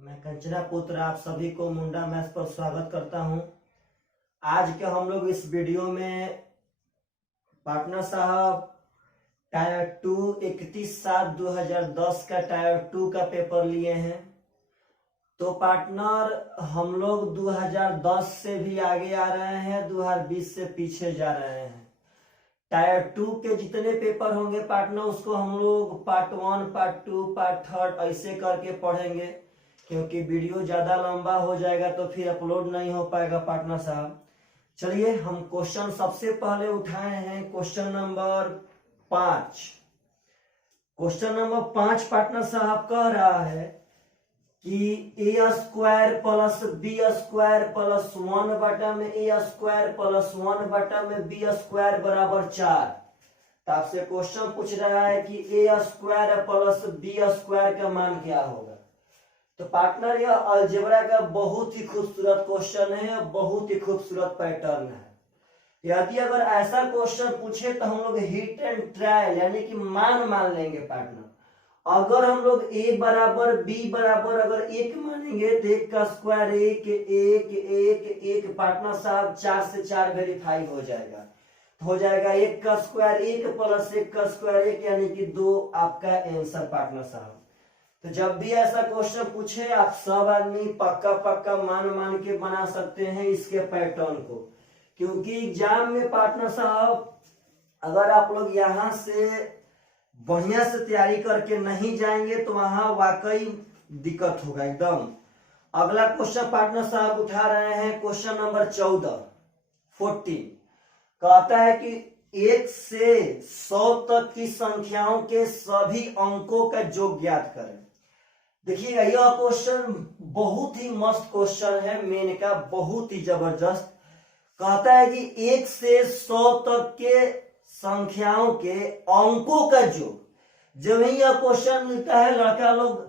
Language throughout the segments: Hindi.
मैं कंचना पुत्र आप सभी को मुंडा मैथ्स पर स्वागत करता हूं। आज के हम लोग इस वीडियो में पार्टनर साहब टायर 2 31/7/2010 का टायर 2 का पेपर लिए हैं। तो पार्टनर हम लोग 2010 से भी आगे आ रहे हैं, 2020 से पीछे जा रहे हैं। टायर 2 के जितने पेपर होंगे पार्टनर उसको हम लोग पार्ट 1, पार्ट 2, पार्ट 3 ऐसे करके पढ़ेंगे, क्योंकि वीडियो ज्यादा लंबा हो जाएगा तो फिर अपलोड नहीं हो पाएगा पार्टनर साहब। चलिए हम क्वेश्चन सबसे पहले उठाए हैं question number 5। Question number 5 partner साहब कह रहा है कि a² प्लस b² प्लस 1 बटा में a² प्लस 1 बटा में b² बराबर 4। तो आपसे क्वेश्चन पूछ रहा है कि a² प्लस b² का मान क्या होगा। तो पार्टनर यह अलजेब्रा का बहुत ही खूबसूरत क्वेश्चन है, बहुत ही खूबसूरत पैटर्न है। यदि अगर ऐसा क्वेश्चन पूछे तो हम लोग हिट एंड ट्रायल यानी कि मान लेंगे पार्टनर। अगर हम लोग a बराबर b बराबर अगर 1 मानेंगे तो 1 का स्क्वायर 1 1 1 1 पार्टनर साहब 4 से 4 वेरीफाई हो जाएगा। हो जाएगा 1 का स्क्वायर 1 प्लस 1 का स्क्वायर 1 यानी कि 2 आपका आंसर पार्टनर साहब। तो जब भी ऐसा क्वेश्चन पूछे आप सब आदमी पक्का मान के बना सकते हैं इसके पैटर्न को, क्योंकि एग्जाम में पार्टनर साहब अगर आप लोग यहाँ से बढ़िया से तैयारी करके नहीं जाएंगे तो वहां वाकई दिक्कत होगा एकदम। अगला क्वेश्चन पार्टनर साहब उठा रहे हैं क्वेश्चन नंबर 14 कहता है कि 1 से 100 तक की संख्याओं के सभी अंकों का योग ज्ञात करें। देखिएगा यह क्वेश्चन बहुत ही मस्त क्वेश्चन है, मेन का बहुत ही जबरदस्त। कहता है कि 1 से 100 तक के संख्याओं के अंकों का योग। जब ही यह क्वेश्चन मिलता है लड़का लोग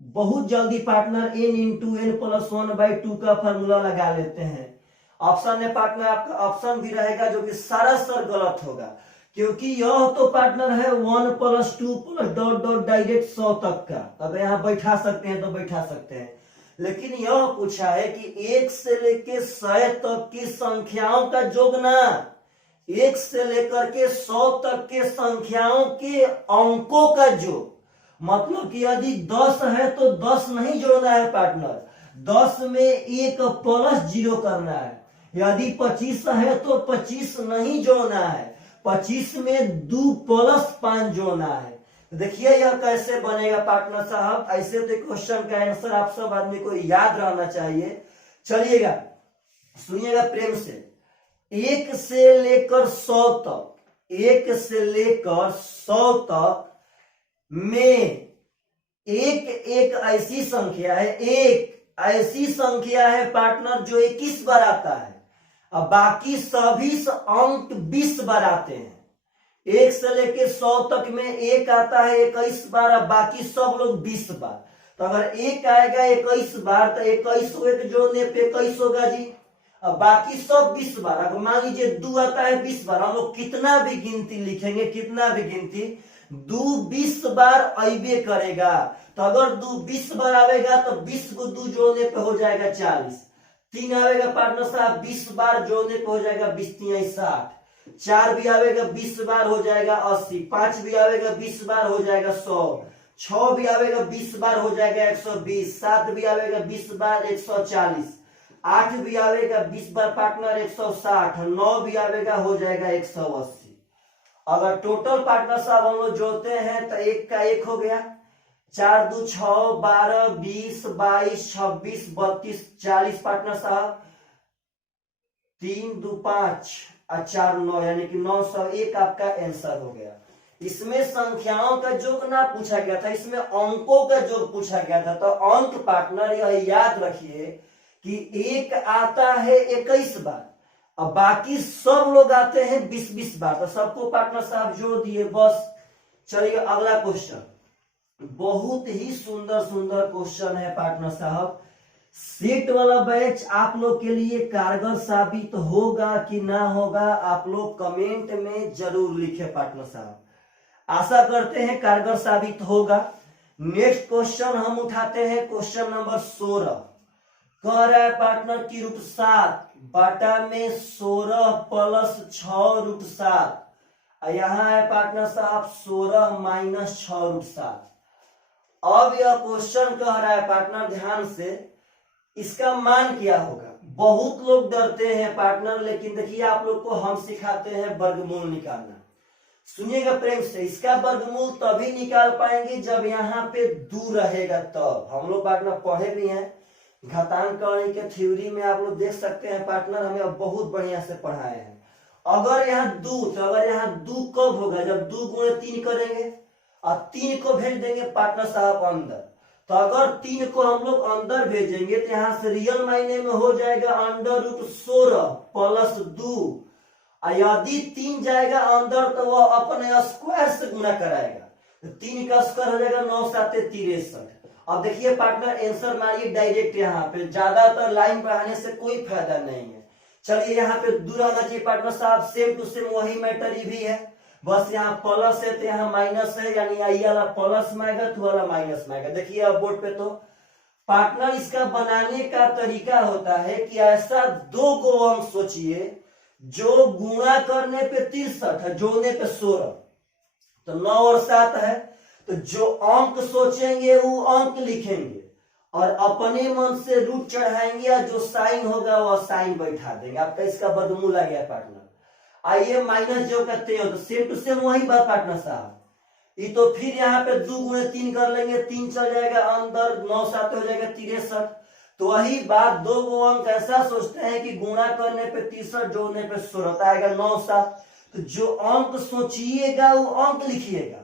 बहुत जल्दी partner n into n plus 1/2 का फॉर्मूला लगा लेते हैं। ऑप्शन में पार्टनर आपका ऑप्शन भी रहेगा जो कि सरासर गलत होगा, क्योंकि यह तो पार्टनर है 1 plus 2 plus dot dot direct 100 तक का। अगर यहाँ बैठा सकते हैं तो बैठा सकते हैं, लेकिन यह पूछा है कि 1 से लेके 100 तक की संख्याओं का योग ना, 1 से लेकर के 100 तक के संख्याओं के अंकों का योग। मतलब कि यदि 10 है तो 10 नहीं जोड़ना है पार्टनर, 10 में 1 प्लस 0 करना है। यदि 25 है तो 25 नहीं जोड़ना है, 25 में 2 प्लस 5 जोड़ना है। देखिए यह कैसे बनेगा पार्टनर साहब। ऐसे तो क्वेश्चन का आंसर आप सब आदमी को याद रहना चाहिए। चलिएगा सुनिएगा प्रेम से। 1 से लेकर 100 तक, 1 से लेकर 100 तक में एक ऐसी संख्या है, एक ऐसी संख्या है पार्टनर जो 21 बार आता है, अब बाकी सभी अंक 20 बार आते हैं। 1 से लेके 100 तक में 1 आता है 21 बार, अब बाकी सब लोग 20 बार। तो अगर 1 आएगा 21 बार तो 21 को जोड़ने पे 21 होगा जी। अब बाकी सब 20 बार। अगर मान लीजिए 2 आता है 20 बार, हम लोग कितना भी गिनती लिखेंगे, कितना भी गिनती 2 20 बार अबे करेगा। तो अगर 2 20 बार आवेगा तो 20 को 2 जोड़ने पे हो जाएगा 40। 3 आवेगा पार्टनर साहब 20 बार जोड़ने पे हो जाएगा 20 3 60। 4 भी आवेगा 20 बार हो जाएगा 80। 5 भी आवेगा 20 बार हो जाएगा 100। 6 भी आवेगा 20 बार हो जाएगा 120। 7 भी आवेगा 20 बार 140। 8 भी आवेगा 20 बार पार्टनर 160। 9 भी आवेगा हो जाएगा 180। अगर टोटल पार्टनर साहब हम लोग जोड़ते हैं तो 1 का 1 हो गया, 4 2 6 12 20 22 26 32 40 पार्टनर साहब। 3 2 5 और 4 9 यानी कि 901 आपका आंसर हो गया। इसमें संख्याओं का योग ना पूछा गया था, इसमें अंकों का योग पूछा गया था। तो अंक पार्टनर यह याद रखिए कि 1 आता है 21 बार, अब बाकी सब लोग आते हैं 20-20 बार। तो सबको पार्टनर साहब जोड़ दिए बस। चलिए अगला क्वेश्चन, बहुत ही सुंदर क्वेश्चन है पार्टनर साहब। सीट वाला बैच आप लोग के लिए कारगर साबित होगा कि ना होगा, आप लोग कमेंट में जरूर लिखे पार्टनर साहब। आशा करते हैं कारगर साबित होगा। नेक्स्ट क्वेश्चन हम उठाते हैं क्वेश्चन नंबर 16। कह रहा है पार्टनर की √7 बटा में 16 प्लस 6 √7। यहाँ है पार्टनर साहब 16 माइनस 6 √7। अब यह क्वेश्चन कह रहा है पार्टनर ध्यान से, इसका मान क्या होगा। बहुत लोग डरते हैं पार्टनर, लेकिन देखिए आप लोग को हम सिखाते हैं वर्गमूल निकालना। सुनिएगा प्रेम से, इसका वर्गमूल तभी निकाल पाएंगे जब यहाँ पे 2 रहेगा तब। हम लोग पार्टनर पढ़े भी हैं घातांकगणित के थ्योरी में, आप लोग देख सकते हैं पार्टनर हमें बहुत बढ़िया से पढ़ाए हैं। अगर यहाँ 2, तो अगर यहाँ 2 कब होगा, जब 2 गुणे 3 करेंगे और 3 को भेज देंगे पार्टनर साहब अंदर। तो अगर 3 को हम लोग अंदर भेजेंगे तो यहाँ से रियल मायने में हो जाएगा √16 प्लस 2। यदि 3 जाएगा अंदर तो वह अपने स्क्वायर से गुना कराएगा, तो 3 का स्क्वायर हो जाएगा 9 7 63। अब देखिए पार्टनर आंसर मारिए डायरेक्ट, यहाँ पे ज्यादातर लाइन पढ़ाने से कोई फायदा नहीं है। चलिए यहाँ पे 2 रहना चाहिए पार्टनर साहब, सेम टू सेम वही मैटर भी है, बस यहाँ प्लस है तो यहाँ माइनस है, यानी आई वाला प्लस में आएगा तो वाला माइनस में आएगा। देखिए अब बोर्ड पे तो पार्टनर इसका बनाने का तरीका होता है कि ऐसा 2 को अंक सोचिए जो गुणा करने पे 63 है, जोड़ने पे 16, तो 9 और 7 है। तो जो अंक सोचेंगे वो अंक लिखेंगे और अपने मन से रूट चढ़ाएंगे, या जो साइन होगा वो साइन बैठा देंगे। आपका इसका वर्गमूल आ गया पार्टनर। आइए माइनस जो करते हो तो सेम टू सेम वही बात पार्टनर साहब। ये तो फिर यहाँ पे 2 गुणे 3 कर लेंगे, 3 चल जाएगा अंदर, 9 7 हो जाएगा 63। तो वही बात 2 गो अंक ऐसा सोचते हैं कि गुणा करने पे 63, जोड़ने पे 16 आएगा 9 7। तो जो अंक सोचिएगा वो अंक लिखिएगा,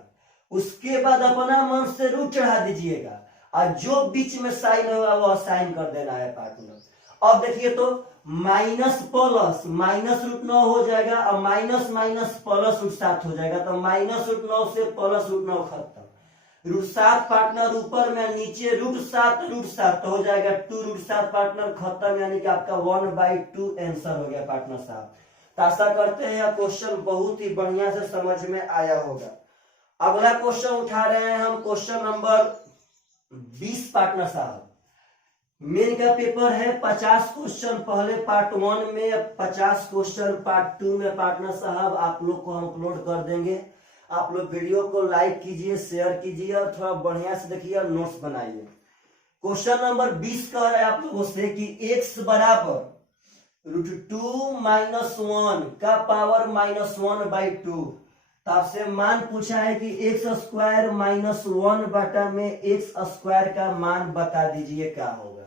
उसके बाद अपना मन से रूट चढ़ा दीजिएगा और जो बीच में साइन होगा वो साइन कर देना है पार्टनर। अब देखिए तो माइनस प्लस माइनस √9 हो जाएगा और माइनस माइनस प्लस √7 हो जाएगा। तो माइनस √9 से प्लस √9 खत्म, √7 पार्टनर ऊपर में, नीचे √7 तो हो जाएगा 2 √7 पार्टनर खत्म, यानी कि आपका 1/2 आंसर हो गया पार्टनर साहब। तो आशा करते हैं क्वेश्चन बहुत ही बढ़िया से समझ में आया होगा। अगला क्वेश्चन उठा रहे हैं हम, क्वेश्चन नंबर 20 पार्टनर साहब। मेन का पेपर है 50 क्वेश्चन, पहले पार्ट 1 में 50 क्वेश्चन, पार्ट 2 में पार्टनर साहब आप लोग को हम अपलोड कर देंगे। आप लोग वीडियो को लाइक कीजिए, शेयर कीजिए और थोड़ा बढ़िया से देखिए और नोट्स बनाइए। क्वेश्चन नंबर 20 कह रहा है आप लोगों से कि x बराबर √2 - 1 का पावर -1/2। तो आपसे मान पूछा है कि x² - 1 बटा में x² का मान बता दीजिए क्या होगा।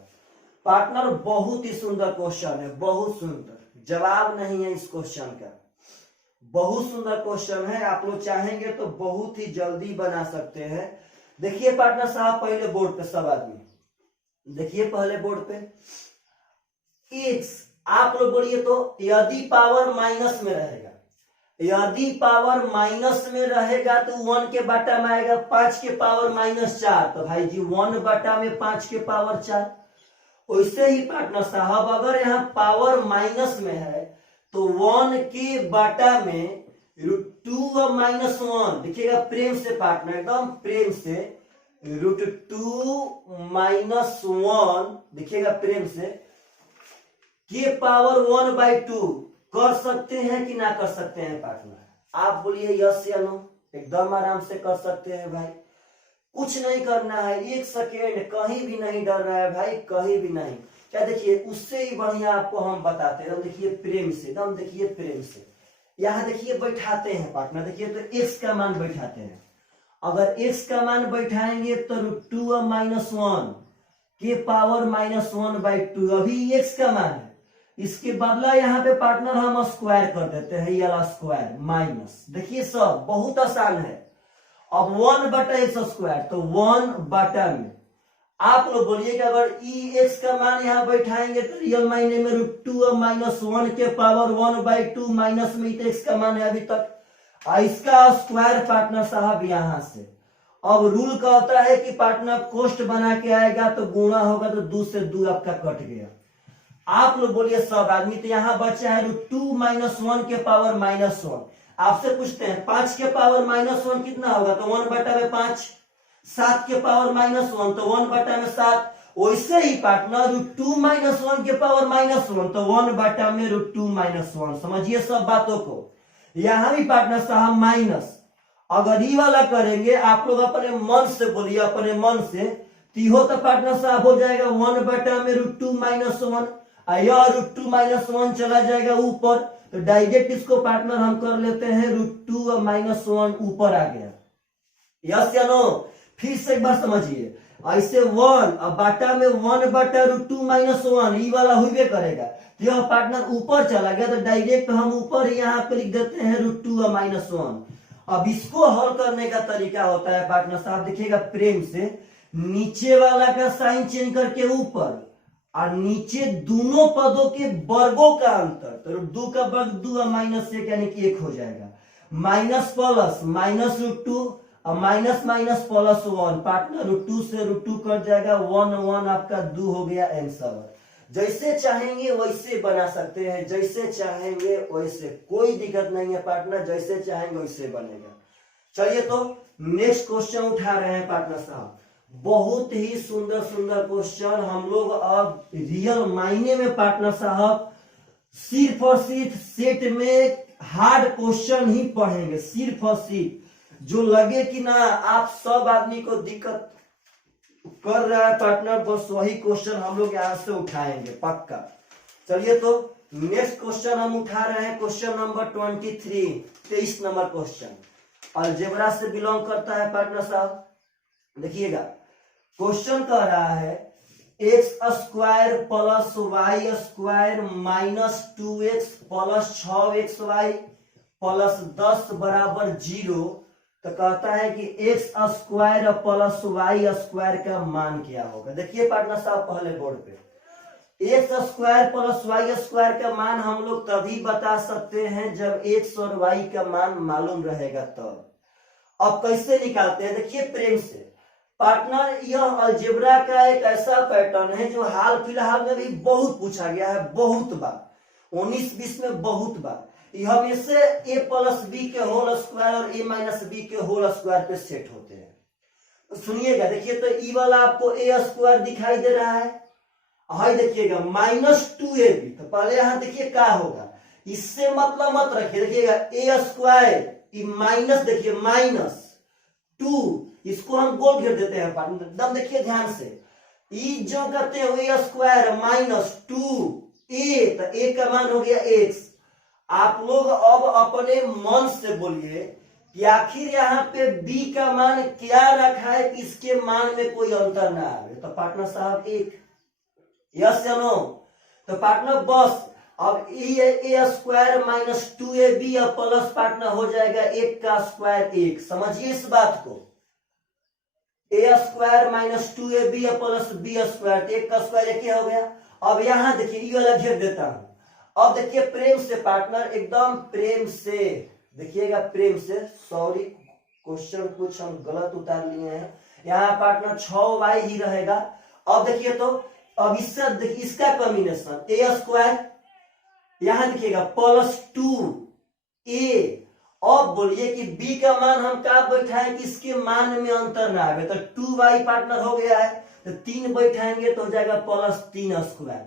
पार्टनर बहुत ही सुंदर क्वेश्चन है, बहुत सुंदर, जवाब नहीं है इस क्वेश्चन का। बहुत सुंदर क्वेश्चन है, आप लोग चाहेंगे तो बहुत ही जल्दी बना सकते हैं। देखिए पार्टनर साहब पहले बोर्ड पे, सब आदमी देखिए पहले बोर्ड पे, x आप लोग बोलिए तो यदि पावर माइनस में रहेगा, यदि पावर माइनस में रहेगा तो 1 के बटा में आएगा 5 के पावर -4। तो भाई जी 1 बटा में 5 के पावर 4। वैसे ही पार्टनर साहब अगर यहाँ पावर माइनस में है तो 1 के बटा में √2 - 1, देखिएगा प्रेम से पार्टनर, एकदम प्रेम से, √2 - 1 देखिएगा प्रेम से, के पावर 1/2 कर सकते हैं कि ना कर सकते हैं पार्टनर? आप बोलिए यस या नो। एकदम आराम से कर सकते हैं भाई, कुछ नहीं करना है, 1 सेकेंड कहीं भी नहीं डर रहा है भाई, कहीं भी नहीं। क्या देखिए उससे ही बढ़िया आपको हम बताते हैं, देखिए प्रेम से, एकदम देखिए प्रेम से, यहाँ देखिए बैठाते हैं पार्टनर, देखिए तो x का मान बैठाते हैं। अगर x का मान बैठाएंगे तो √2 - 1 के पावर -1/2, अभी x का मान है, इसके बदला यहाँ पे पार्टनर हम स्क्वायर कर देते हैं, ये वाला स्क्वायर माइनस, देखिए सब बहुत आसान है। अब 1/x², तो 1 बटा में आप लोग बोलिए कि अगर x का मान यहाँ बैठाएंगे तो रियल मायने में √2 - 1 के पावर 1/2 माइनस में x का मान है अभी तक, इसका स्क्वायर पार्टनर साहब यहाँ से। अब रूल कहता है कि पार्टनर कोष्ट बना के आएगा तो गुणा होगा, तो 2 से 2 आपका कट गया। आप लोग बोलिए सब आदमी, तो यहाँ बचा है √2 - 1 के पावर -1। आपसे पूछते हैं 5 के पावर -1 कितना होगा, तो 1 बटा में 5, 7 के पावर -1 तो 1/7। वैसे ही पार्टनर √2 - 1 के पावर -1 तो 1/√2 - 1। समझिए सब बातों को। यहां भी पार्टनर साहब माइनस, अगर ये वाला करेंगे आप लोग अपने मन से बोलिए, अपने मन से, तो तो पार्टनर साहब हो जाएगा 1/√2 - 1। यह √2 - 1 चला जाएगा ऊपर, तो डायरेक्ट इसको पार्टनर हम कर लेते हैं √2 और -1 ऊपर आ गया। यस या नो? फिर से एक बार समझिए, ऐसे 1 अब बाटा में 1/√2 - 1 ये वाला हुए करेगा, तो यह पार्टनर ऊपर चला गया, तो डायरेक्ट हम ऊपर यहाँ पे लिख देते हैं √2 और -1। अब इसको हल करने का तरीका होता है पार्टनर साहब, देखिएगा प्रेम से, नीचे वाला का साइन चेंज करके ऊपर, और नीचे दोनों पदों के वर्गों का अंतर, तो √2 का वर्ग 2 और -1 यानी कि 1 हो जाएगा। माइनस प्लस -√2 और माइनस माइनस +1, पार्टनर √2 से √2 कट जाएगा, 1 1 आपका 2 हो गया आंसर। जैसे चाहेंगे वैसे बना सकते हैं, जैसे चाहेंगे वैसे, कोई दिक्कत नहीं है पार्टनर, जैसे चाहेंगे वैसे बनेगा। चलिए तो नेक्स्ट क्वेश्चन उठा रहे हैं पार्टनर साहब। बहुत ही सुंदर सुंदर क्वेश्चन हम लोग अब रियल मायने में पार्टनर साहब सिर्फ और सिर्फ सेट में हार्ड क्वेश्चन ही पढ़ेंगे, सिर्फ और सिर्फ जो लगे कि ना आप सब आदमी को दिक्कत कर रहा है पार्टनर, बस वही क्वेश्चन हम लोग यहां से उठाएंगे पक्का। चलिए तो नेक्स्ट क्वेश्चन हम उठा रहे हैं, question number 23 number question, algebra से बिलोंग करता है पार्टनर साहब। देखिएगा क्वेश्चन कह रहा है x² + y² - 2x + 6xy + 10 = 0, तो कहता है कि x² + y² का मान क्या होगा। देखिए पार्टनर साहब पहले बोर्ड पे, x² + y² का मान हम लोग तभी बता सकते हैं जब x और y का मान मालूम रहेगा तब। अब कैसे निकालते हैं, देखिए प्रेम से पार्टनर, यह अलजेब्रा का एक ऐसा पैटर्न है जो हाल फिलहाल में भी बहुत पूछा गया है, बहुत बार, 19-20 में बहुत बार। यह हमेशा a + b के होल स्क्वायर और a - b के होल स्क्वायर पे सेट होते हैं। तो सुनिएगा, देखिए तो ई वाला आपको a² दिखाई दे रहा है, हाई देखिएगा -2ab, तो पहले यहां देखिए क्या होगा, इससे मतलब मत रखिए, देखिएगा a², माइनस, देखिए -2, इसको हम गोल घेर देते हैं पार्टनर, एकदम देखिए ध्यान से, ई जो करते हैं a² - 2a, तो a का मान हो गया x। आप लोग अब अपने मन से बोलिए कि आखिर यहाँ पे b का मान क्या रखा है कि इसके मान में कोई अंतर ना आवे, तो पार्टनर साहब 1, यस या नो? तो पार्टनर बस अब a² - 2ab और प्लस पार्टनर हो जाएगा 1 का स्क्वायर 1। समझिए इस बात को, a² - 2ab प्लस b², 1 का स्क्वायर 1 हो गया। अब यहां देखिए ये वाला घेर देता हूं, अब देखिए प्रेम से पार्टनर, एकदम प्रेम से देखिएगा, प्रेम से, सॉरी क्वेश्चन कुछ हम गलत उतार लिए हैं, यहाँ पार्टनर 6y ही रहेगा। अब देखिए तो अब इससे देखिए इसका कॉम्बिनेशन a², यहां देखिएगा +2a। अब बोलिए कि b का मान हम क्या बैठाएं कि इसके मान में अंतर ना आवे, तो 2y पार्टनर हो गया है, तो 3 बैठाएंगे तो हो जाएगा +3²।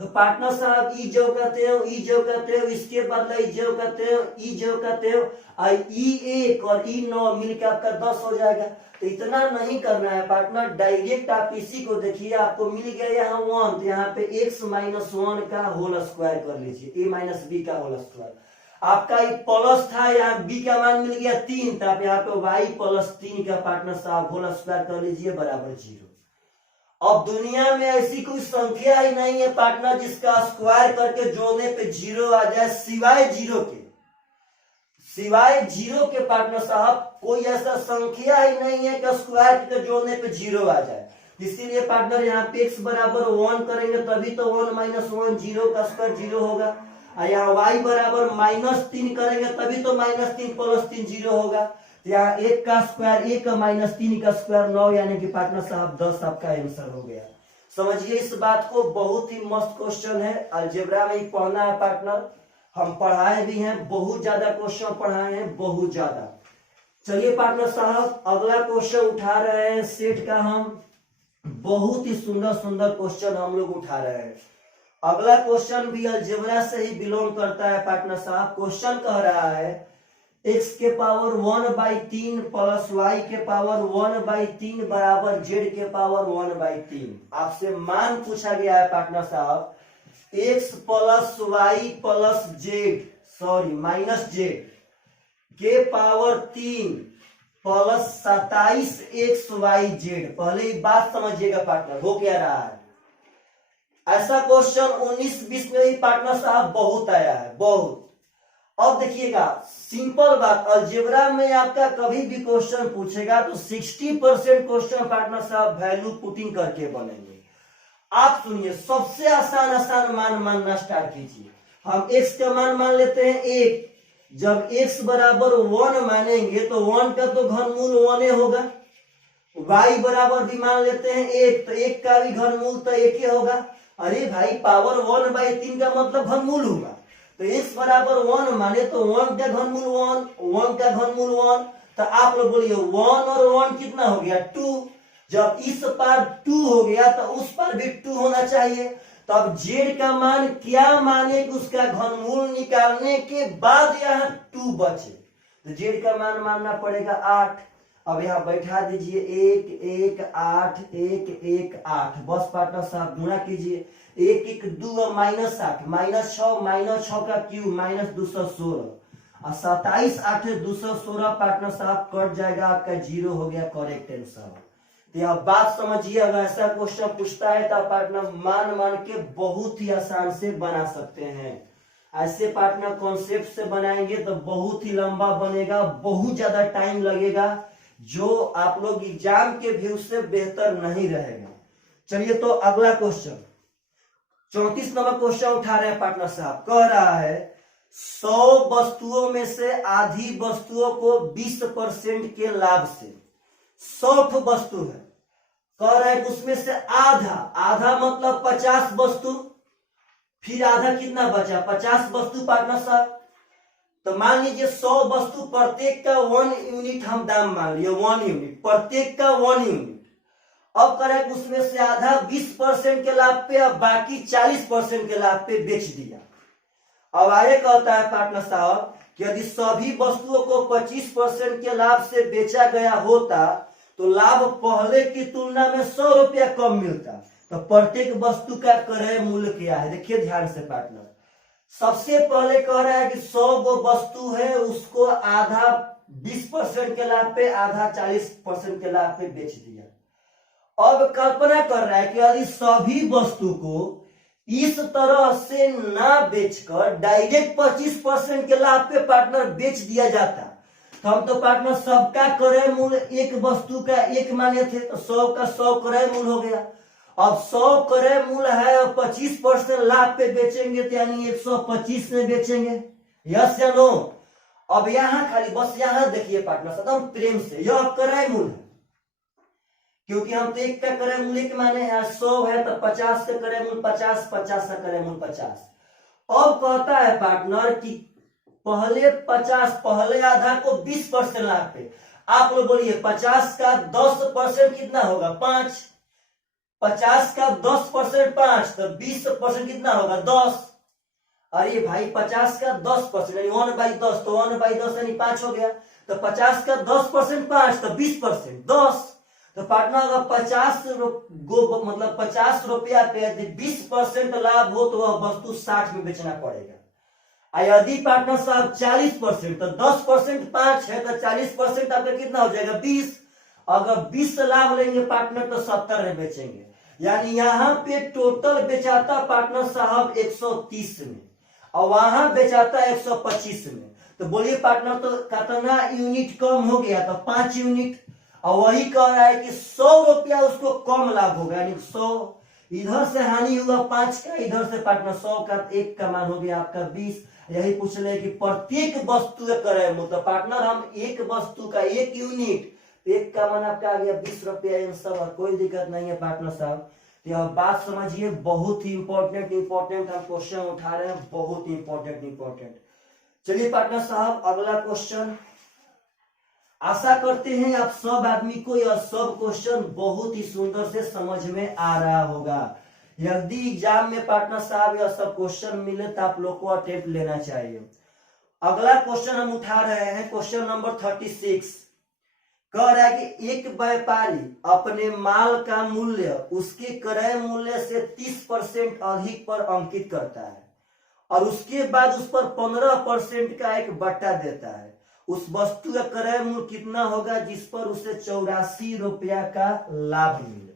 तो पार्टनर साहब ई जो कहते हो, ई जो कहते हो, इसके बदले ई जो कहते हो, ई जो कहते हो, ई1 और ई9 मिलकर आपका 10 हो जाएगा। तो इतना नहीं करना है पार्टनर, डायरेक्ट आप इसी को देखिए, आपको मिल गया यहाँ 1, तो यहाँ पे x - 1 का होल स्क्वायर कर लीजिए, a - b का होल स्क्वायर। आपका प्लस था, यहाँ b का मान मिल गया 3, तो आप यहाँ पे y + 3 का पार्टनर साहब होल स्क्वायर कर लीजिए बराबर 0। अब दुनिया में ऐसी कोई संख्या ही नहीं है पार्टनर जिसका स्क्वायर करके जोड़ने पे 0 आ जाए, सिवाय 0 के, सिवाय 0 के पार्टनर साहब कोई ऐसा संख्या ही नहीं है कि स्क्वायर करके जोड़ने पे 0 आ जाए। इसीलिए पार्टनर यहाँ पे x बराबर 1 करेंगे तभी तो 1 - 1 0 का स्क्वायर 0 होगा, और यहाँ y बराबर -3 करेंगे तभी तो -3 + 3 0 होगा। यहाँ 1 का स्क्वायर 1 -3 का स्क्वायर 9, यानी कि पार्टनर साहब 10 आपका आंसर हो गया। समझिए इस बात को, बहुत ही मस्त क्वेश्चन है, अलजेब्रा में ही पढ़ना है पार्टनर, हम पढ़ाए भी हैं, बहुत ज्यादा क्वेश्चन पढ़ाए हैं, बहुत ज्यादा। चलिए पार्टनर साहब अगला क्वेश्चन उठा रहे हैं सेट का हम। बहुत ही सुंदर सुंदर क्वेश्चन हम लोग उठा रहे हैं। अगला क्वेश्चन भी अलजेब्रा से ही बिलोंग करता है पार्टनर साहब। क्वेश्चन कह रहा है x के पावर 1/3 प्लस y के पावर 1/3 बराबर z के पावर 1/3। आपसे मान पूछा गया है पार्टनर साहब x plus y plus Z sorry minus Z के पावर 3 प्लस 27xyz। पहले ही बात समझिएगा पार्टनर, हो क्या रहा है। ऐसा क्वेश्चन 19-20 में ही पार्टनर साहब बहुत आया है, बहुत। अब देखिएगा सिंपल बात, अलजेब्रा में आपका कभी भी क्वेश्चन पूछेगा तो 60% क्वेश्चन पार्टनर साहब वैल्यू पुटिंग करके बनेंगे। आप सुनिए, सबसे आसान आसान मान मानना स्टार्ट कीजिए। हम x का मान मान लेते हैं 1। जब x बराबर 1 मानेंगे तो 1 का तो घनमूल 1 होगा। y बराबर भी मान लेते हैं 1, तो 1 का भी घनमूल तो 1 ही होगा। अरे भाई पावर 1/3 का मतलब घनमूल होगा, तो x बराबर 1 माने तो 1 का घनमूल 1, 1 का घनमूल 1। तो आप लोग बोलिए 1 और 1 कितना हो गया 2। जब इस पार 2 हो गया तो उस पार भी 2 होना चाहिए। तो अब z का मान क्या माने कि उसका घनमूल निकालने के बाद यहाँ 2 बचे, तो z का मान मानना पड़ेगा 8। अब यहाँ बैठा दीजिए 1 1 8 1 1 8। बस पार्टनर साहब गुणा कीजिए 1 1 2 -8 -6 का क्यूब -216 और 27 8 216 पार्टनर साहब कट जाएगा, आपका 0 हो गया करेक्ट आंसर। तो अब बात समझिए, अगर ऐसा क्वेश्चन पूछता है तो पार्टनर मान मान के बहुत ही आसान से बना सकते हैं। ऐसे पार्टनर कॉन्सेप्ट से बनाएंगे तो बहुत ही लंबा बनेगा, बहुत ज्यादा टाइम लगेगा, जो आप लोग एग्जाम के व्यू से बेहतर नहीं रहेगा। चलिए तो अगला क्वेश्चन 34 नंबर क्वेश्चन उठा रहे हैं पार्टनर साहब। कह रहा है 100 वस्तुओं में से आधी वस्तुओं को 20% के लाभ से 100 वस्तु है, कह रहा है उसमें से आधा, आधा मतलब 50 वस्तु, फिर आधा कितना बचा 50 वस्तु पार्टनर साहब। तो मान लीजिए 100 वस्तु, प्रत्येक का 1 यूनिट हम दाम मान लिए, 1 यूनिट, प्रत्येक का 1 यूनिट। अब करें उसमें से आधा 20% के लाभ पे और बाकी 40% के लाभ पे बेच दिया। अब आगे कहता है पार्टनर साहब कि यदि सभी वस्तुओं को 25% के लाभ से बेचा गया होता तो लाभ पहले की तुलना में 100 रुपया कम मिलता। तो प्रत्येक वस्तु का क्रय मूल्य क्या है, देखिए ध्यान से पार्टनर। सबसे पहले कह रहा है कि 100 गो वस्तु है, उसको आधा 20% के लाभ पे, आधा 40% के लाभ पे बेच दिया। अब कल्पना कर रहा है कि यदि सभी वस्तु को इस तरह से ना बेचकर डायरेक्ट 25% के लाभ पे पार्टनर बेच दिया जाता, तो हम तो पार्टनर सबका क्रय मूल्य एक वस्तु का 1 माने थे, तो 100 का 100 क्रय मूल्य हो गया। अब 100 क्रय मूल्य है और 25% लाभ पे बेचेंगे तो यानी 125 में बेचेंगे, यस या नो। अब यहां खाली बस यहां देखिए पार्टनर एकदम प्रेम से, यह क्रय मूल्य है, क्योंकि हम तो 1 का क्रय मूल्य के माने हैं, 100 है तो 50 का क्रय मूल्य 50, 50 का क्रय मूल्य 50। अब कहता है पार्टनर कि पहले 50, पहले आधा को 20% लाभ पे। आप लोग बोलिए 50 का 10% कितना होगा 5, 50 का 10% 5, तो 20% कितना होगा 10। अरे भाई 50 का 10% यानी 1/10, तो 1/10 यानी 5 हो गया। तो 50 का 10% 5, तो 20% 10। तो पार्टनर अगर 50 गो मतलब 50 रुपया पे यदि 20% लाभ हो तो वह वस्तु 60 में बेचना पड़ेगा। यदि पार्टनर साहब 40%, तो 10% 5 है तो 40% आपका कितना हो जाएगा 20। अगर 20 लाभ लेंगे पार्टनर तो 70 में बेचेंगे, यानी यहाँ पे टोटल बेचाता पार्टनर साहब 130 में और वहां बेचाता 125 में। तो बोलिए पार्टनर तो कितना यूनिट कम हो गया, तो 5 यूनिट। और वही कह रहा है कि 100 रुपया उसको कम लाभ होगा, यानी 100 इधर से हानि हुआ 5 का, इधर से पार्टनर 100 का 1 का मान हो गया आपका 20। यही पूछ रहे कि प्रत्येक वस्तु क्रय मूल्य, तो पार्टनर हम एक वस्तु का 1 यूनिट, 1 का मान आपका आ गया 20 रुपया आंसर, और कोई दिक्कत नहीं है पार्टनर साहब। तो यह बात समझिए, बहुत ही इंपॉर्टेंट हम क्वेश्चन उठा रहे हैं, बहुत ही इंपॉर्टेंट। चलिए पार्टनर साहब अगला क्वेश्चन आशा करते हैं आप सब आदमी को यह सब क्वेश्चन बहुत ही सुंदर से समझ में आ रहा होगा। यदि एग्जाम में पार्टनर साहब यह सब क्वेश्चन मिले तो आप लोग को अटेम्प्ट लेना चाहिए। अगला क्वेश्चन हम उठा रहे हैं, क्वेश्चन नंबर 36। कह रहा है कि एक व्यापारी अपने माल का मूल्य उसके क्रय मूल्य से 30% अधिक पर अंकित करता है और उसके बाद उस पर 15% का एक बट्टा देता है। उस वस्तु का क्रय मूल्य कितना होगा जिस पर उसे 84 रुपया का लाभ मिले।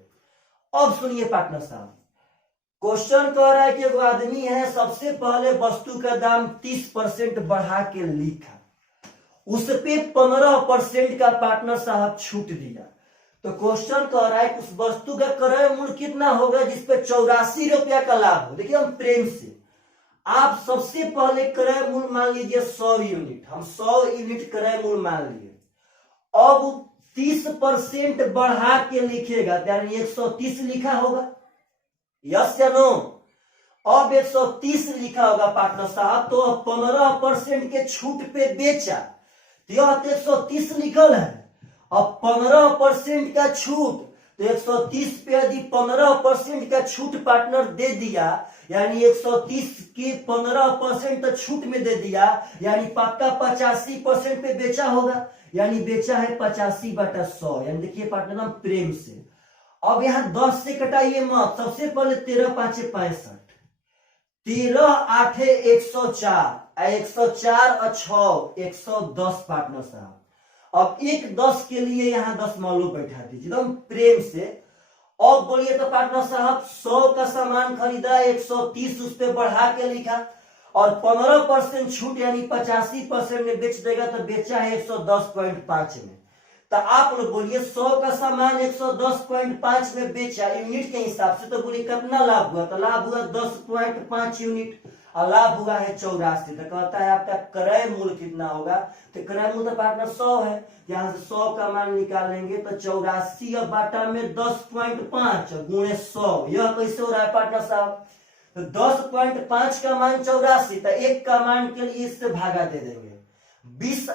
अब सुनिए पार्टनर साहब, क्वेश्चन कह रहा है कि एक आदमी है, सबसे पहले वस्तु का दाम 30% बढ़ा के लिखा, उस पे 15% का पार्टनर साहब छूट दिया। तो क्वेश्चन कह रहा है कि उस वस्तु का क्रय मूल्य कितना होगा जिसपे 84 रुपया का लाभ हो। देखिए हम प्रेम से, आप सबसे पहले क्रय मूल्य मान लीजिए 100 यूनिट, हम 100 यूनिट क्रय मूल्य मान लिए। अब 30% बढ़ा के लिखेगा, यानी 130 लिखा होगा, यस या नो। अब 130 लिखा होगा पार्टनर साहब, तो 15% के छूट पे बेचा, तो यह 130 निकल है। अब 15% का छूट, तो 130 पे यदि 15% का छूट पार्टनर दे दिया, यानी 130 की 15% तो छूट में दे दिया, यानी पक्का 85% पे बेचा होगा, यानी बेचा है 85/100। यानी देखिए पार्टनर हम प्रेम से, अब यहां 10 से कटाइए मत, सबसे पहले 13 5 65, 13 8 104, 104 और 6 110 पार्टनर साहब। अब एक 10 के लिए यहां 10 मालूम बैठा दीजिए एकदम प्रेम से। अब बोलिए तो पार्टनर साहब 100 का सामान खरीदा, 130 उस पे बढ़ा के लिखा और 15% छूट यानी 85% में बेच देगा, तो बेचा है 110.5 में। तो आप लोग बोलिए 100 का सामान 110.5 में बेचा यूनिट के हिसाब से, तो बोलिए कितना लाभ हुआ, तो लाभ हुआ 10.5 यूनिट और लाभ हुआ है 84। तो कहता है आपका क्रय मूल्य कितना होगा, तो क्रय मूल्य तो पार्टनर 100 है, यहां से 100 का मान निकालेंगे तो 84 और बाटा में 10.5 गुणे 100, यह कैसे हो रहा है पार्टनर साहब, तो 10.5 का मान 84, तो एक का मान के लिए इससे भागा दे देंगे। 20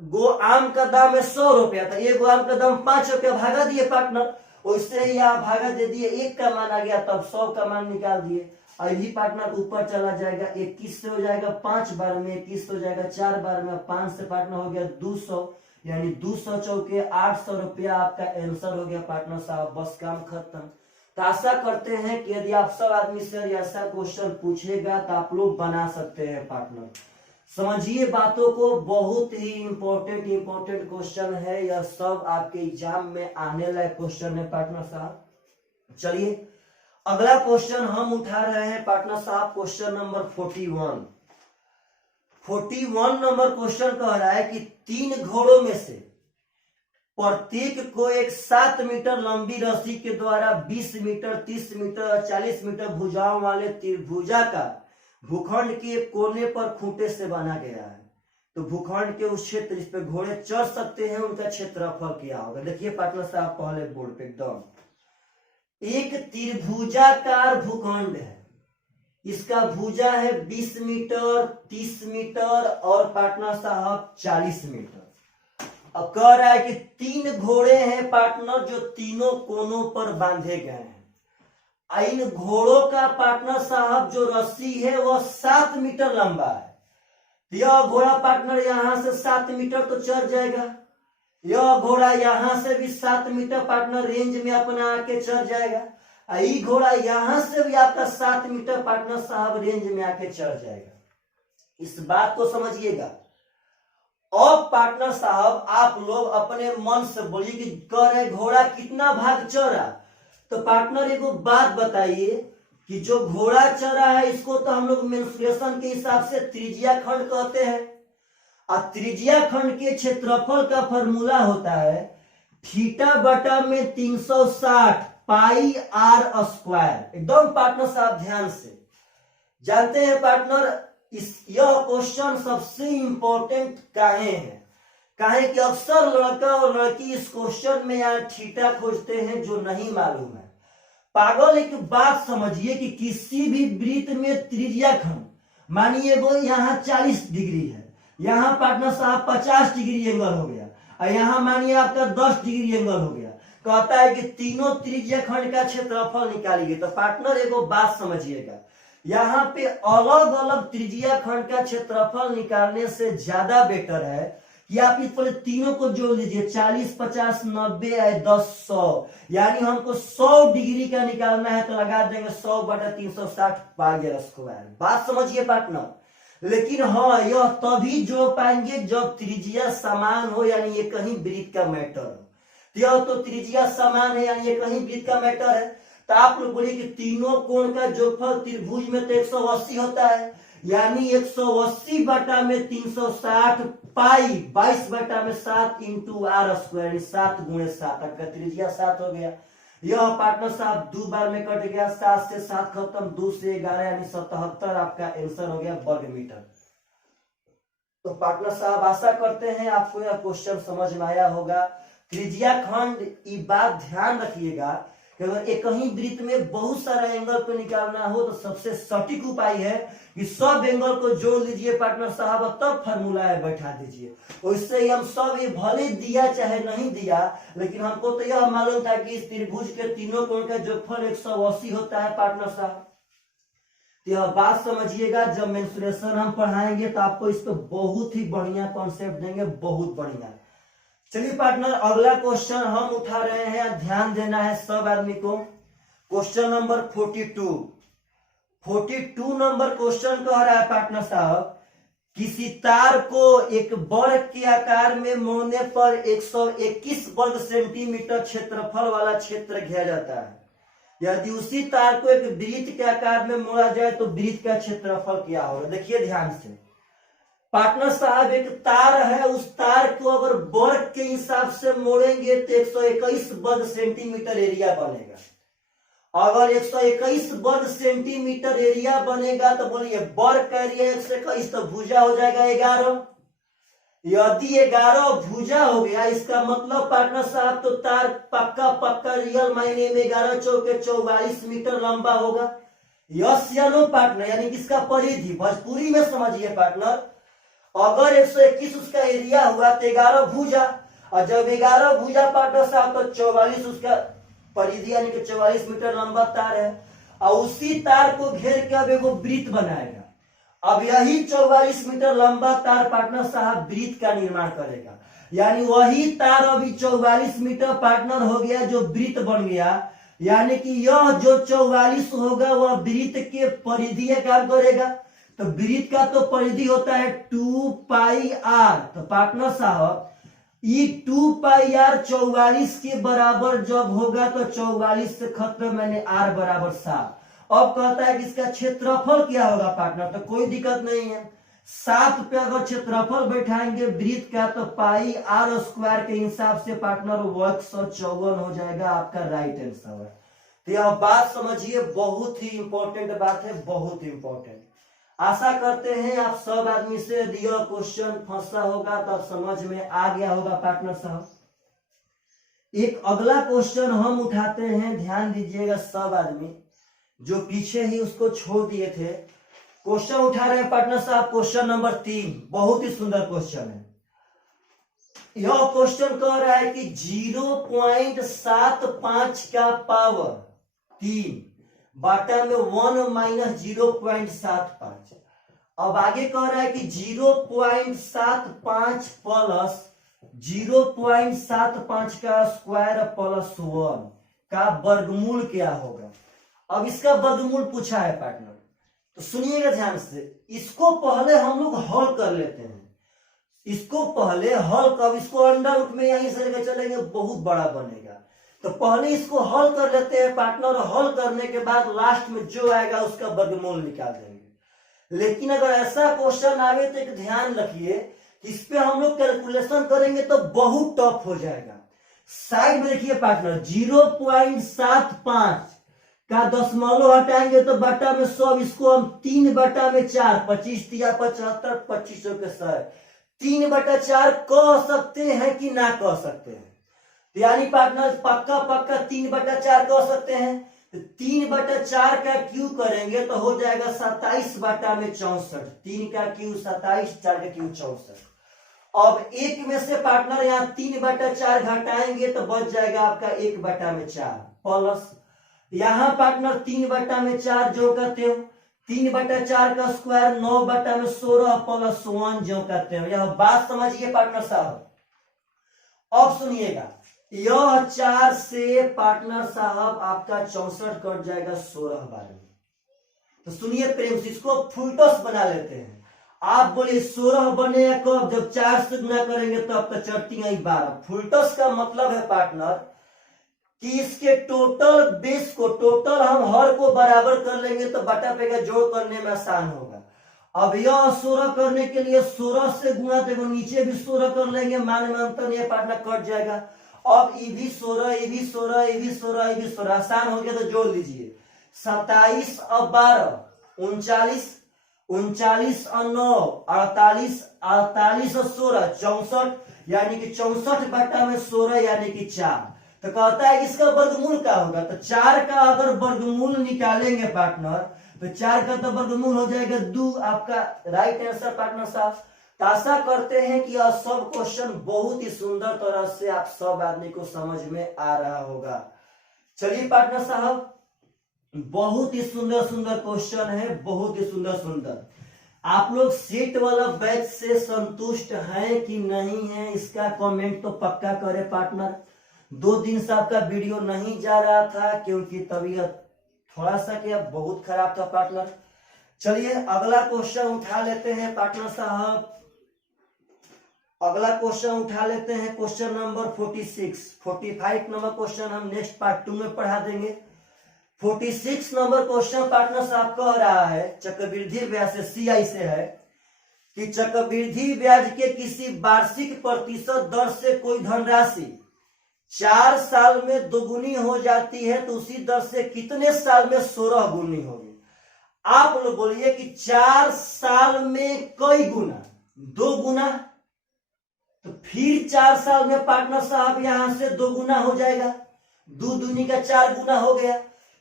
गो आम का दाम है 100 रुपया, तो एक आम का दाम 5 रुपया, भागा दिए पार्टनर, वैसे ही आप भागा दे दिए, एक का मान आ गया, तब 100 का मान निकाल दिए। अभी पार्टनर ऊपर चला जाएगा, 21 से हो जाएगा 5 बार में, 21 हो जाएगा 4 बार में, 5 से पार्टनर हो गया 200, यानी 200 चौके 800 रुपया आपका आंसर हो गया पार्टनर साहब, बस काम खत्म। तो आशा करते हैं कि यदि आप सब आदमी से ऐसा क्वेश्चन पूछेगा तो आप लोग बना सकते हैं पार्टनर। समझिए बातों को, बहुत ही इंपॉर्टेंट क्वेश्चन है, यह सब आपके एग्जाम में आने लायक क्वेश्चन है पार्टनर साहब। चलिए अगला क्वेश्चन हम उठा रहे हैं पार्टनर साहब, क्वेश्चन नंबर 41। 41 नंबर क्वेश्चन कह रहा है कि 3 घोड़ों में से प्रत्येक को एक 7 मीटर लंबी रस्सी के द्वारा 20 मीटर 30 मीटर और 40 मीटर भुजाओं वाले त्रिभुजा का भूखंड के कोने पर खूंटे से बना गया है। तो भूखंड के उस क्षेत्र जिस पे घोड़े चढ़ सकते हैं उनका क्षेत्रफल क्या होगा। देखिए पार्टनर साहब पहले बोर्ड पे एकदम, एक त्रिभुजाकार भूखंड है, इसका भुजा है 20 मीटर 30 मीटर और पार्टनर साहब 40 मीटर। अब कह रहा है कि 3 घोड़े हैं पार्टनर जो तीनों कोनों पर बांधे गए हैं। इन घोड़ों का पार्टनर साहब जो रस्सी है वह 7 मीटर लंबा है। यह घोड़ा पार्टनर यहां से 7 मीटर तो चढ़ जाएगा, यह घोड़ा यहां से भी 7 मीटर पार्टनर रेंज में अपना आके चढ़ जाएगा, ये घोड़ा यहां से भी आपका 7 मीटर पार्टनर साहब रेंज में आके चढ़ जाएगा। इस बात को समझिएगा। अब पार्टनर साहब आप लोग अपने मन से बोलिए कि कह रहे घोड़ा कितना भाग चढ़ा, तो पार्टनर एक बात बताइए कि जो घोड़ा चढ़ा है इसको तो हम लोग मेंसुरेशन के हिसाब से त्रिज्या खंड कहते हैं, और त्रिज्या खंड के क्षेत्रफल का फॉर्मूला होता है थीटा बटा में 360 पाई आर स्क्वायर। एकदम पार्टनर साहब ध्यान से जानते हैं पार्टनर, यह क्वेश्चन सबसे इंपॉर्टेंट काहे है, काहे कि अक्सर लड़का और लड़की इस क्वेश्चन में यहाँ थीटा खोजते हैं जो नहीं मालूम है। पागल एक बात समझिए कि किसी भी वृत्त में त्रिज्या खंड, मानिए वो यहाँ 40 डिग्री है, यहाँ पार्टनर साहब 50 डिग्री एंगल हो गया, और यहाँ मानिए आपका 10 डिग्री एंगल हो गया। कहता है कि तीनों त्रिज्या खंड का क्षेत्रफल निकालिए। तो पार्टनर एगो बात समझिएगा, यहाँ पे अलग अलग त्रिज्या खंड का क्षेत्रफल निकालने से ज्यादा बेटर है कि आप इस पर तीनों को जोड़ लीजिए, 40, 50, 90, 10, 100, यानी हमको 100 डिग्री का निकालना है तो लगा देंगे 100/360 पाई स्क्वायर। बात समझिए पार्टनर। लेकिन हाँ, यह तभी जोड़ पाएंगे जब त्रिज्या समान हो, यानी ये कहीं वृत्त का मैटर हो। यह तो त्रिज्या समान है, यानी ये कहीं वृत्त का मैटर है। तो आप लोग बोलिए कि तीनों कोण का जोड़फल त्रिभुज में तो 180 होता है, यानी 180 बटा में 360 पाई 22/7 इंटू आर स्क्वायर, 7 × 7, आपका त्रिज्या 7 हो गया। यह पार्टनर साहब 2 बार में कट गया, 7 से 7 खत्म, 2 से 11 यानी 77 आपका आंसर हो गया वर्ग मीटर। तो पार्टनर साहब आशा करते हैं आपको यह क्वेश्चन समझ में आया होगा। त्रिज्या खंड की बात ध्यान रखिएगा कि अगर एक ही वृत्त में बहुत सारा एंगल पे निकालना हो तो सबसे सटीक उपाय है कि सब एंगल को जोड़ लीजिए पार्टनर साहब, तब फार्मूला बैठा दीजिए। उससे ही हम सब ये भले दिया चाहे नहीं दिया, लेकिन हमको तो यह मालूम था कि इस त्रिभुज के तीनों कोण का जोड़फल 180 होता है पार्टनर साहब। तो यह बात समझिएगा, जब मेंसुरेशन हम पढ़ाएंगे तो आपको इस पर बहुत ही बढ़िया कॉन्सेप्ट देंगे, बहुत बढ़िया। चलिए पार्टनर, अगला क्वेश्चन हम उठा रहे हैं, ध्यान देना है सब आदमी को। क्वेश्चन नंबर 42 नंबर क्वेश्चन कह रहा है पार्टनर साहब, किसी तार को एक वर्ग के आकार में मोड़ने पर 121 वर्ग सेंटीमीटर क्षेत्रफल वाला क्षेत्र घेरा जाता है। यदि उसी तार को एक वृत्त के आकार में मोड़ा जाए तो वृत्त का क्षेत्रफल क्या होगा। देखिए ध्यान से पार्टनर साहब, एक तार है, उस तार को अगर वर्ग के हिसाब से मोड़ेंगे तो 121 वर्ग सेंटीमीटर एरिया बनेगा। अगर 121 वर्ग सेंटीमीटर एरिया बनेगा तो बोलिए वर्ग का एरिया 121, तो भुजा हो जाएगा 11। यदि 11 भुजा हो गया, इसका मतलब पार्टनर साहब तो तार पक्का रियल मायने में 11 चौके 44 मीटर लंबा होगा। यस या नो पार्टनर, यानी किसका परिधि, भोजपुरी में समझिए पार्टनर, अगर 121 उसका एरिया हुआ तो 11 भुजा, और जब 11 भुजा पार्टनर साहब तो 44 उसका परिधि, यानी कि 44 मीटर लंबा तार है। और उसी तार को घेर के अब एगो वृत्त बनाएगा। अब यही 44 मीटर लंबा तार पार्टनर साहब वृत्त का निर्माण करेगा, यानी वही तार अभी 44 मीटर पार्टनर हो गया जो वृत्त बन गया। यानी कि यह जो 44 होगा वह वृत्त के परिधि का काम करेगा। तो वृत्त का तो परिधि होता है 2πr। तो पार्टनर साहब ये 2πr 44 के बराबर जब होगा तो 44 से खत्म, मैंने r बराबर 7। अब कहता है कि इसका क्षेत्रफल क्या होगा पार्टनर, तो कोई दिक्कत नहीं है, 7 पे अगर क्षेत्रफल बैठाएंगे वृत्त का तो पाई r स्क्वायर के हिसाब से पार्टनर 154 हो जाएगा, आपका राइट आंसर है। तो यह बात समझिए, बहुत ही इंपॉर्टेंट बात है, बहुत ही इंपॉर्टेंट। आशा करते हैं आप सब आदमी से दिया क्वेश्चन फंसा होगा तो समझ में आ गया होगा पार्टनर साहब। एक अगला क्वेश्चन हम उठाते हैं, ध्यान दीजिएगा सब आदमी, जो पीछे ही उसको छोड़ दिए थे। क्वेश्चन उठा रहे हैं पार्टनर साहब, क्वेश्चन नंबर 3, बहुत ही सुंदर क्वेश्चन है। यह क्वेश्चन कह रहा है कि 0.75 का पावर 3 बटा में 1 - 0.75। अब आगे कह रहा है कि 0.75 प्लस 0.75 का स्क्वायर प्लस 1 का वर्गमूल क्या होगा। अब इसका वर्गमूल पूछा है पार्टनर, तो सुनिएगा ध्यान से। इसको पहले हम लोग हल कर लेते हैं, इसको पहले हल कर, इसको अंडर रूट में यहीं से लेकर चलेंगे, बहुत बड़ा बनेगा। तो पहले इसको हल कर लेते हैं पार्टनर, हल करने के बाद लास्ट में जो आएगा उसका वर्गमूल निकाल देंगे। लेकिन अगर ऐसा क्वेश्चन आवे तो एक ध्यान रखिए, इस पे हम लोग कैलकुलेशन करेंगे तो बहुत टफ हो जाएगा। साइड में देखिए पार्टनर, 0.75 का दशमलव हटाएंगे तो बटा में 100, इसको हम 3/4, 25 तिया 75, 25 के 100, 3/4 कह सकते हैं कि ना कह सकते हैं। यानी पार्टनर पक्का 3/4 कह सकते हैं। तो 3/4 का क्यू करेंगे तो हो जाएगा 27/64, 3 का क्यू 27, 4 का क्यू 64। अब 1 में से पार्टनर यहाँ 3/4 घटाएंगे तो बच जाएगा आपका 1/4 प्लस यहाँ पार्टनर 3/4 जो करते हो 3/4 का स्क्वायर 9/16 प्लस 1 जो करते हो। यह बात समझिए पार्टनर साहब। अब सुनिएगा, यह 4 से पार्टनर साहब आपका 64 कट जाएगा 16 बार में। तो सुनिए प्रेम से, इसको फुलटॉस बना लेते हैं। आप बोलिए 16 बनेगा कब? जब 4 से गुना करेंगे तो आपका चरती आई 12। फुलटॉस का मतलब है पार्टनर कि इसके टोटल बेस को, टोटल हम हर को बराबर कर लेंगे तो बटा पेगा, जोड़ करने में आसान होगा। अब यह 16 करने के लिए 16 से गुणा, देखो नीचे भी 16 कर लेंगे, मान में अंतर नहीं पार्टनर, कट जाएगा। अब ये भी 16, ये भी 16, ये भी 16, ये भी 16, आसान हो गया तो जोड़ लीजिए। 27 और 12 39, 39 और 9 48, 48 और 16 64, यानी कि 64/16 यानी कि 4। तो कहता है इसका वर्गमूल क्या होगा? तो 4 का अगर वर्गमूल निकालेंगे पार्टनर तो 4 का तो वर्गमूल हो जाएगा 2, आपका राइट आंसर पार्टनर साहब। आशा करते हैं कि यह सब क्वेश्चन बहुत ही सुंदर तरह से आप सब आदमी को समझ में आ रहा होगा। चलिए पार्टनर साहब, बहुत ही सुंदर सुंदर क्वेश्चन है, बहुत ही सुंदर सुंदर। आप लोग सेट वाला बैच से संतुष्ट हैं कि नहीं है, इसका कमेंट तो पक्का करें पार्टनर। 2 दिन से आपका वीडियो नहीं जा रहा था क्योंकि तबीयत थोड़ा सा क्या बहुत खराब था पार्टनर। चलिए अगला क्वेश्चन उठा लेते हैं पार्टनर साहब। अगला क्वेश्चन उठा लेते हैं, क्वेश्चन नंबर 46। 45 नंबर क्वेश्चन हम नेक्स्ट पार्ट 2 में पढ़ा देंगे। 46 नंबर क्वेश्चन पार्टनर साहब कह रहा है, चक्रवृद्धि ब्याज से CI से है कि चक्रवृद्धि ब्याज के किसी वार्षिक प्रतिशत दर से कोई धनराशि 4 साल में दोगुनी हो जाती है तो उसी दर से कितने साल में 16 गुनी होगी? आप लोग बोलिए कि 4 साल में कई गुना? 2 गुना। तो फिर 4 साल में पार्टनर साहब यहां से 2 गुना हो जाएगा, 2 दूनी का 4 गुना हो गया।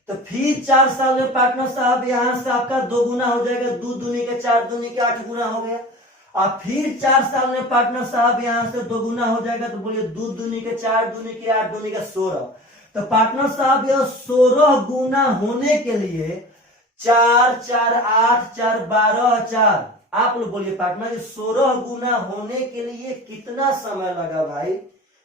तो फिर 4 साल में पार्टनर साहब यहां से आपका 2 गुना हो जाएगा, 2 दूनी का 4 दूनी का 8 गुना हो गया। और फिर 4 साल में पार्टनर साहब यहां से 2 गुना हो जाएगा, तो बोलिए 2 दूनी के 4 दूनी के 8 दूनी का 16। तो पार्टनर साहब यह 16 गुना होने के लिए 4 4 8 4 12 4, आप लोग बोलिए पार्टनर 16 गुना होने के लिए कितना समय लगा भाई?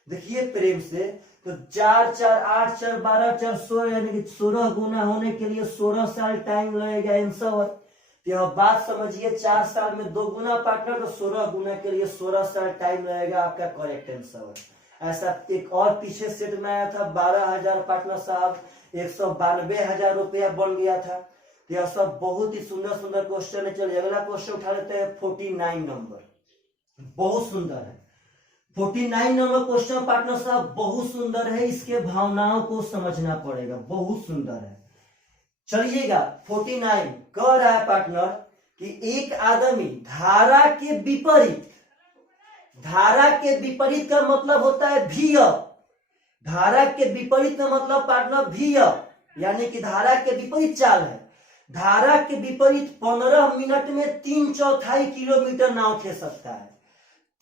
देखिए प्रेम से, तो 4 4 8 4 12 4 16, यानी कि 16 गुना होने के लिए 16 साल टाइम लगेगा आंसर। यह बात समझिए, 4 साल में 2 गुना पार्टनर, तो 16 गुना के लिए 16 साल टाइम लगेगा, आपका करेक्ट आंसर। ऐसा एक और पीछे सेट में आया था 12,000 पार्टनर साहब 192,000 रुपया बन गया था। तो यह सब बहुत ही सुंदर सुंदर क्वेश्चन है। चलिए अगला क्वेश्चन उठा लेते हैं, 49 नंबर, बहुत सुंदर है। 49 नंबर क्वेश्चन पार्टनर साहब बहुत सुंदर है, इसके भावनाओं को समझना पड़ेगा, बहुत सुंदर है। चलिएगा 49 कह रहा है पार्टनर कि एक आदमी धारा के विपरीत, धारा के विपरीत का मतलब होता है VF, धारा के विपरीत का मतलब पार्टनर VF, यानी कि धारा के विपरीत चाल है। धारा के विपरीत 15 मिनट में 3/4 किलोमीटर नाव खींच सकता है।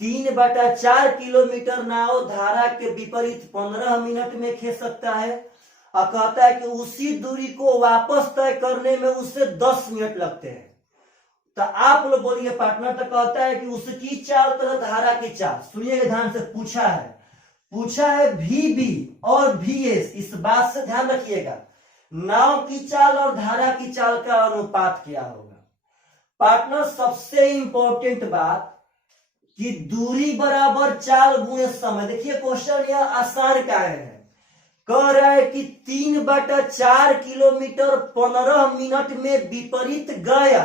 3/4 किलोमीटर नाव धारा के विपरीत 15 मिनट में खींच सकता है। और कहता है कि उसी दूरी को वापस तय करने में उससे 10 मिनट लगते हैं। तो आप लोग बोलिए पार्टनर, तो कहता है कि उसकी चाल तो धारा की चाल, सुनिएगा ध्यान से, पूछा है VB और VS, इस बात से ध्यान रखिएगा, नाव की चाल और धारा की चाल का अनुपात क्या होगा। पार्टनर सबसे इंपॉर्टेंट बात कि दूरी बराबर चाल गुणे समय। देखिए क्वेश्चन यह आसान का है, कह रहा है कि 3/4 किलोमीटर 15 मिनट में विपरीत गया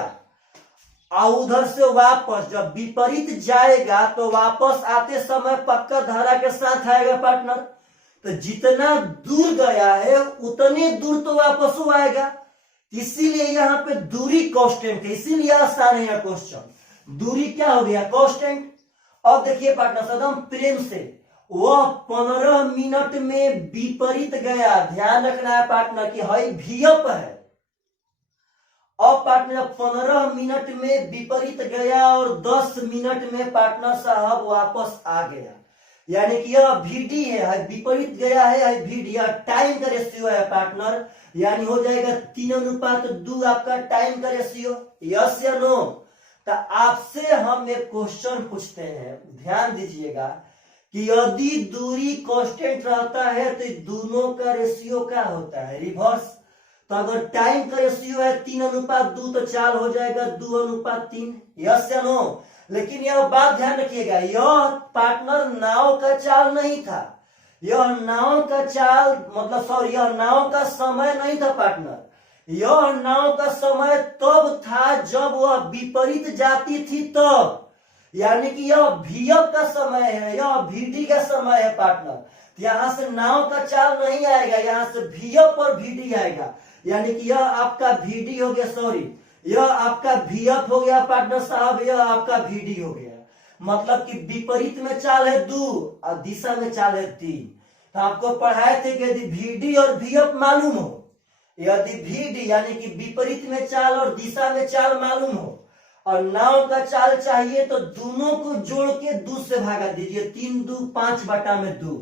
और उधर से वापस, जब विपरीत जाएगा तो वापस आते समय पक्का धारा के साथ आएगा पार्टनर। तो जितना दूर गया है उतने दूर तो वापस आएगा, इसीलिए यहाँ पे दूरी कांस्टेंट है, इसीलिए आसान है क्वेश्चन। दूरी क्या हो गया? कांस्टेंट। अब देखिए पार्टनर एकदम प्रेम से, वह 15 मिनट में विपरीत गया, ध्यान रखना है पार्टनर कि भाई VF है अब पार्टनर 15 मिनट में विपरीत गया और 10 मिनट में पार्टनर साहब वापस आ गया, यानी कि यह VD है, विपरीत गया है VD, यह टाइम का रेशियो है पार्टनर, यानी हो जाएगा 3:2 आपका टाइम का रेशियो। यस या नो? तो आपसे हम एक क्वेश्चन पूछते हैं, ध्यान दीजिएगा कि यदि दूरी कांस्टेंट रहता है तो दोनों का रेशियो क्या होता है? रिवर्स। तो अगर टाइम का रेशियो है 3:2 तो चाल हो जाएगा 2:3। यस या नो? लेकिन यह बात ध्यान रखिएगा, यह पार्टनर नाव का चाल नहीं था, यह नाव का चाल मतलब सॉरी यह नाव का समय नहीं था पार्टनर, यह नाव का समय तब था जब वह विपरीत जाती थी तब, यानी कि यह VF का समय है, यह VD का समय है पार्टनर। यहां से नाव का चाल नहीं आएगा, यहां से VF और VD आएगा, यानी कि यह आपका VD हो गया, सॉरी यह आपका VF हो गया पार्टनर साहब, यह आपका VD हो गया। मतलब कि विपरीत में चाल है 2 और दिशा में चाल है 3। तो आपको पढ़ाए थे कि यदि VD और VF मालूम हो, यदि VD यानी कि विपरीत में चाल और दिशा में चाल मालूम हो और नाव का चाल चाहिए तो दोनों को जोड़ के 2 से भागा दीजिए, 3×2 5/2।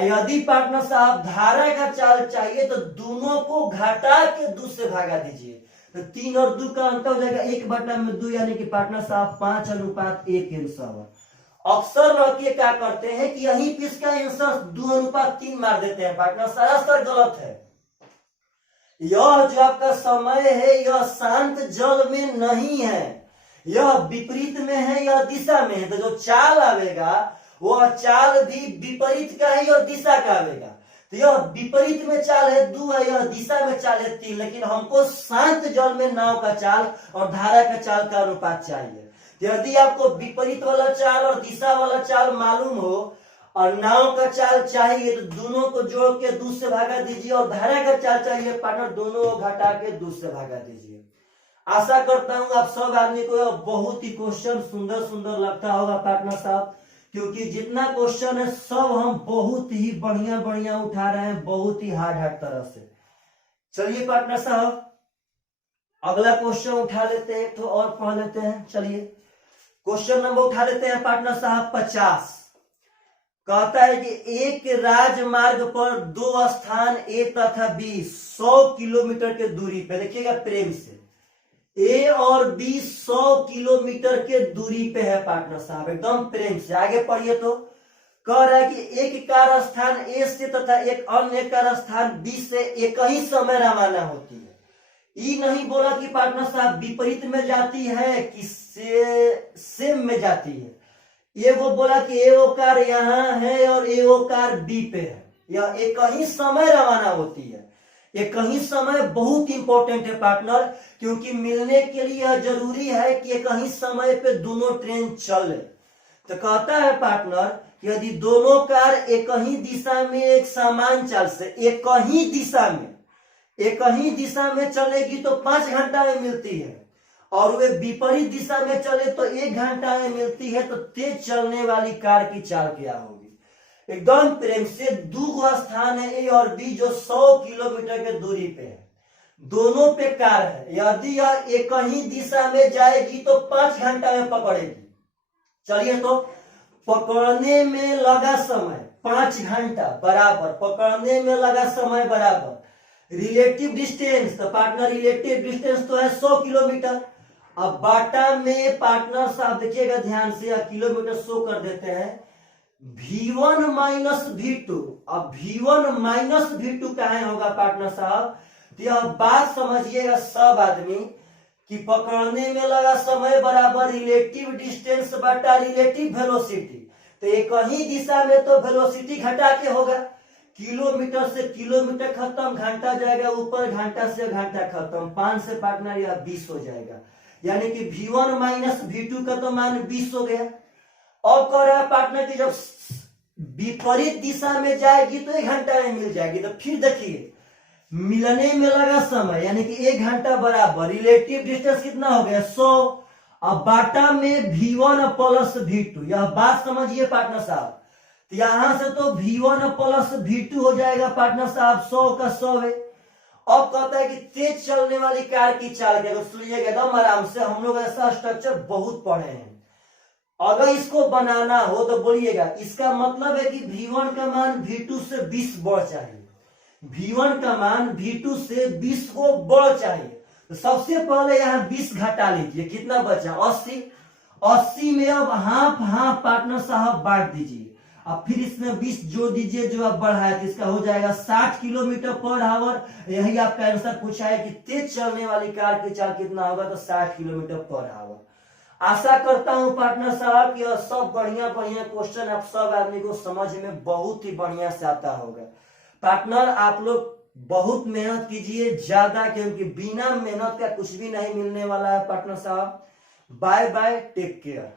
यदि पार्टनर साहब धारा का चाल चाहिए तो दोनों को घटा के 2 से भागा दीजिए, तो 3 और 2 का अंतर हो जाएगा 1/2, यानी कि पार्टनर साहब 5:1 आंसर। अक्सर लड़के क्या करते हैं कि यहीं पे इसका आंसर 2:3 मार देते हैं पार्टनर, सरासर गलत है। यह जो आपका समय है यह शांत जल में नहीं है, यह विपरीत में है, यह दिशा में है। तो जो चाल आवेगा वह चाल भी विपरीत का है और दिशा का आवेगा। तो यह विपरीत में चाल है 2 है, यह दिशा में चाल है 3, लेकिन हमको शांत जल में नाव का चाल और धारा का चाल का अनुपात चाहिए। तो यदि आपको विपरीत वाला चाल और दिशा वाला चाल मालूम हो और नाव का चाल चाहिए तो दोनों को जोड़ के 2 से भागा दीजिए, और धारा का चाल चाहिए पार्टनर, दोनों को घटा के 2 से भागा दीजिए। आशा करता हूं आप सब आदमी को यह बहुत ही क्वेश्चन सुंदर सुंदर लगता होगा पार्टनर साहब, क्योंकि जितना क्वेश्चन है सब हम बहुत ही बढ़िया बढ़िया उठा रहे हैं, बहुत ही हार्ड तरह से। चलिए पार्टनर साहब अगला क्वेश्चन उठा लेते हैं, तो और पढ़ लेते हैं। चलिए क्वेश्चन नंबर उठा लेते हैं पार्टनर साहब 50। कहता है कि एक राजमार्ग पर 2 स्थान A तथा B 100 किलोमीटर के दूरी पे, देखिएगा प्रेम से, A और B 100 किलोमीटर के दूरी पे है पार्टनर साहब, एकदम प्रेम से। आगे पढ़िए तो कह रहा है कि एक कार स्थान A से तथा एक अन्य कार स्थान B से एक ही समय रवाना होती है। ये नहीं बोला कि पार्टनर साहब विपरीत में जाती है कि सेम में जाती है, ये वो बोला कि एगो कार यहाँ है और एगो कार B पे है, यह एक ही समय रवाना होती है। एक ही समय बहुत इंपॉर्टेंट है पार्टनर, क्योंकि मिलने के लिए यह जरूरी है कि एक ही समय पे दोनों ट्रेन चले। तो कहता है पार्टनर यदि दोनों कार एक ही दिशा में एक समान चाल से एक ही दिशा में चलेगी तो 5 घंटा में मिलती है, और वे विपरीत दिशा में चले तो 1 घंटा में मिलती है। तो तेज चलने वाली कार की चाल क्या होगी? एकदम प्रेम से 2 स्थान है A और B जो 100 किलोमीटर के दूरी पे है, दोनों पे कार है। यदि यह एक ही दिशा में जाएगी तो 5 घंटा में पकड़ेगी। चलिए तो पकड़ने में लगा समय 5 घंटा बराबर, पकड़ने में लगा समय बराबर रिलेटिव डिस्टेंस, तो पार्टनर रिलेटिव डिस्टेंस तो है 100 किलोमीटर। अब बाटा में पार्टनर साहब देखिएगा ध्यान से, किलोमीटर शो कर देते हैं, V1 माइनस V2। अब V1 माइनस V2 कहाँ होगा पार्टनर साहब? तो यह बात समझिएगा सब आदमी कि पकड़ने में लगा समय बराबर रिलेटिव डिस्टेंस बटा रिलेटिव वेलोसिटी। तो एक ही दिशा में तो वेलोसिटी घटा के होगा, किलोमीटर से किलोमीटर खत्म, घंटा जाएगा ऊपर, घंटा से घंटा खत्म, 5 से पार्टनर यह 20 हो जाएगा, यानी कि V1 माइनस V2 का तो मान 20 हो गया। अब कह रहा है पार्टनर की जब विपरीत दिशा में जाएगी तो 1 घंटा में मिल जाएगी। तो फिर देखिए मिलने में लगा समय यानी कि 1 घंटा बराबर रिलेटिव डिस्टेंस कितना हो गया 100। अब बाटा में V1 प्लस V2, यह बात समझिए पार्टनर साहब। यहां से तो V1 प्लस V2 हो जाएगा पार्टनर साहब, 100 का 100 है। अब कहता है कि तेज चलने वाली कार की चाल क्या, तो सुनिएगा एकदम आराम से, हम लोग ऐसा स्ट्रक्चर बहुत पढ़े हैं। अगर इसको बनाना हो तो बोलिएगा, इसका मतलब है कि V1 का मान V2 से 20 बढ़ चाहिए, V1 का मान V2 से 20 को बढ़ चाहिए। तो सबसे पहले यहाँ 20 घटा लीजिए, कितना बचा 80, 80 में अब हाफ हाफ पार्टनर साहब बांट दीजिए, अब फिर इसमें 20 जोड़ दीजिए जो आप बढ़ाए, तो इसका हो जाएगा 60 किलोमीटर पर आवर। यही आपका आंसर पूछा है कि तेज चलने वाली कार की चाल कितना होगा, तो 60 किलोमीटर पर आवर। आशा करता हूं पार्टनर साहब कि यह सब बढ़िया बढ़िया क्वेश्चन आप सब आदमी को समझ में बहुत ही बढ़िया से आता होगा। पार्टनर आप लोग बहुत मेहनत कीजिए ज्यादा, क्योंकि बिना मेहनत का कुछ भी नहीं मिलने वाला है पार्टनर साहब। Bye bye, take care.